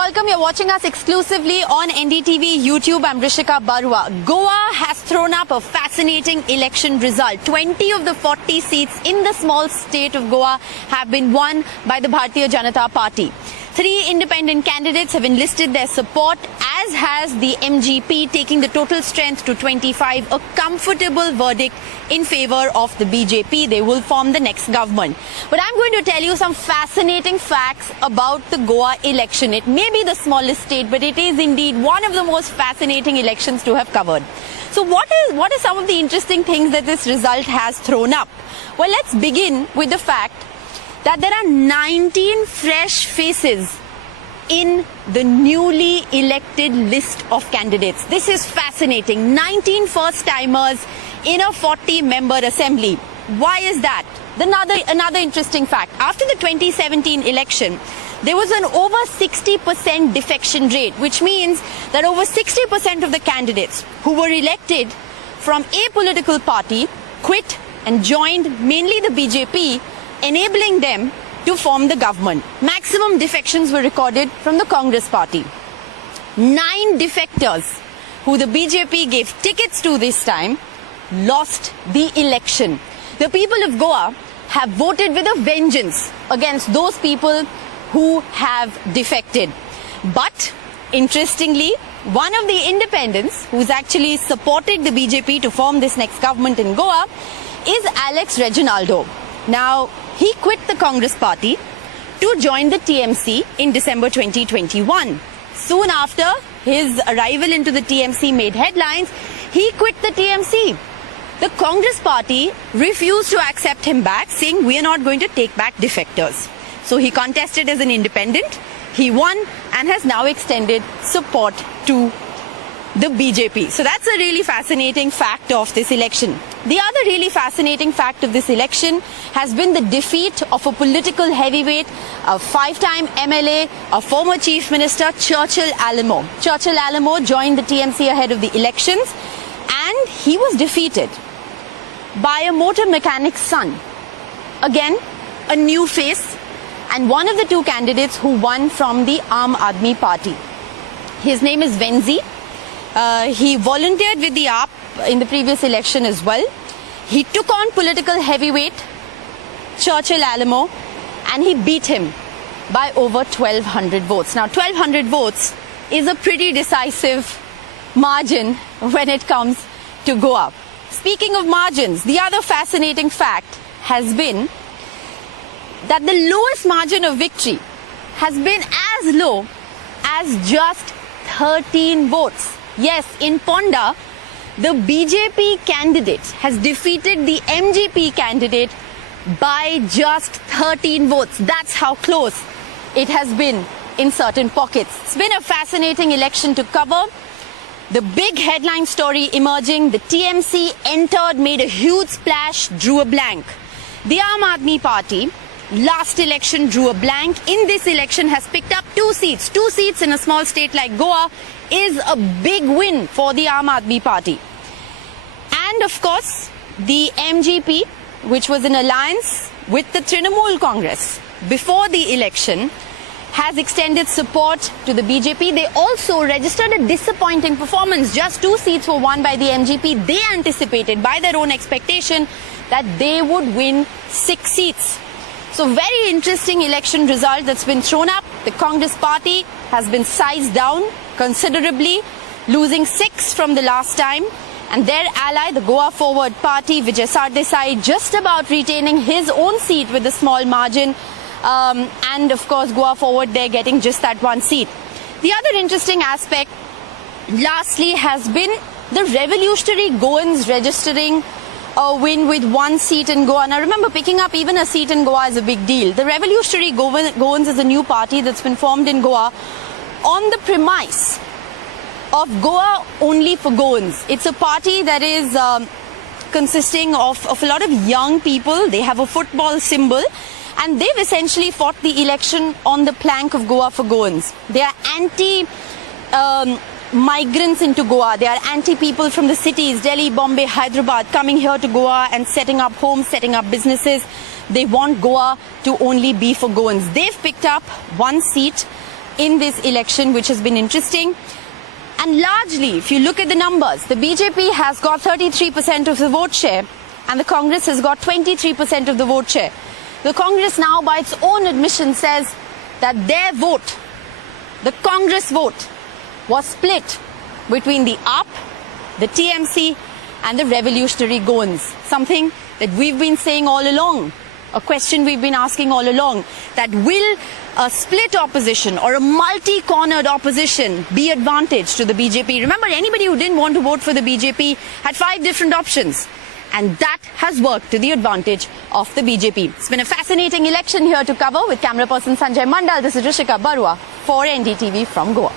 welcome. You're watching us exclusively on NDTV YouTube. I'm Rishika Barua. Goa has thrown up a fascinating election result. 20 of the 40 seats in the small state of Goa have been won by the Bharatiya Janata Party. 3 independent candidates have enlisted their support, as has the MGP, taking the total strength to 25, a comfortable verdict in favor of the BJP. They will form the next government. But I'm going to tell you some fascinating facts about the Goa election. It may be the smallest state, but it is indeed one of the most fascinating elections to have covered. So what are some of the interesting things that this result has thrown up? Well, let's begin with the fact that there are 19 fresh faces in the newly elected list of candidates. This is fascinating. 19 first-timers in a 40-member assembly. Why is that? Another interesting fact. After the 2017 election, there was an over 60% defection rate, which means that over 60% of the candidates who were elected from a political party quit and joined mainly the BJP, enabling them to form the government. Maximum defections were recorded from the Congress party. 9 defectors who the BJP gave tickets to this time lost the election. The people of Goa have voted with a vengeance against those people who have defected. But interestingly, one of the independents who's actually supported the BJP to form this next government in Goa is Alex Reginaldo. Now, he quit the Congress party to join the TMC in December 2021. Soon after his arrival into the TMC made headlines, he quit the TMC. The Congress party refused to accept him back, saying, "We are not going to take back defectors." So he contested as an independent, he won, and has now extended support to the BJP. So that's a really fascinating fact of this election. The other really fascinating fact of this election has been the defeat of a political heavyweight, a 5-time MLA, a former Chief Minister, Churchill Alamo. Churchill Alamo joined the TMC ahead of the elections, and he was defeated by a motor mechanic's son. Again, a new face, and one of the 2 candidates who won from the Aam Aadmi Party. His name is Venzi. He volunteered with the AAP in the previous election as well. He took on political heavyweight Churchill Alamo, and he beat him by over 1,200 votes. Now, 1,200 votes is a pretty decisive margin when it comes to Goa. Speaking of margins, the other fascinating fact has been that the lowest margin of victory has been as low as just 13 votes. Yes, in Ponda, the BJP candidate has defeated the MGP candidate by just 13 votes. That's how close it has been in certain pockets. It's been a fascinating election to cover. The big headline story emerging: the TMC entered, made a huge splash, drew a blank. The Aam Aadmi Party last election drew a blank. In this election has picked up 2 seats. 2 seats in a small state like Goa is a big win for the Aam Aadmi Party. And of course, the MGP, which was in alliance with the Trinamool Congress before the election, has extended support to the BJP. They also registered a disappointing performance. Just 2 seats were won by the MGP. They anticipated, by their own expectation, that they would win 6 seats. So very interesting election result that's been thrown up. The Congress party has been sized down considerably, losing 6 from the last time. And their ally, the Goa Forward Party, Vijay Sardesai, just about retaining his own seat with a small margin. And of course, Goa Forward, they're getting just that 1 seat. The other interesting aspect, lastly, has been the revolutionary Goans registering a win with 1 seat in Goa. Now remember, picking up even a seat in Goa is a big deal. The Revolutionary Goans is a new party that's been formed in Goa on the premise of Goa only for Goans. It's a party that is consisting of a lot of young people. They have a football symbol, and they've essentially fought the election on the plank of Goa for Goans. They are anti migrants into Goa. They are anti-people from the cities, Delhi, Bombay, Hyderabad, coming here to Goa and setting up homes, setting up businesses. They want Goa to only be for Goans. They've picked up 1 seat in this election, which has been interesting. And largely, if you look at the numbers, the BJP has got 33% of the vote share and the Congress has got 23% of the vote share. The Congress now, by its own admission, says that their vote, the Congress vote, was split between the AAP, the TMC and the revolutionary Goans. Something that we've been saying all along, a question we've been asking all along, that will a split opposition or a multi-cornered opposition be advantage to the BJP? Remember, anybody who didn't want to vote for the BJP had 5 different options. And that has worked to the advantage of the BJP. It's been a fascinating election here to cover with camera person Sanjay Mandal. This is Rishika Barua for NDTV from Goa.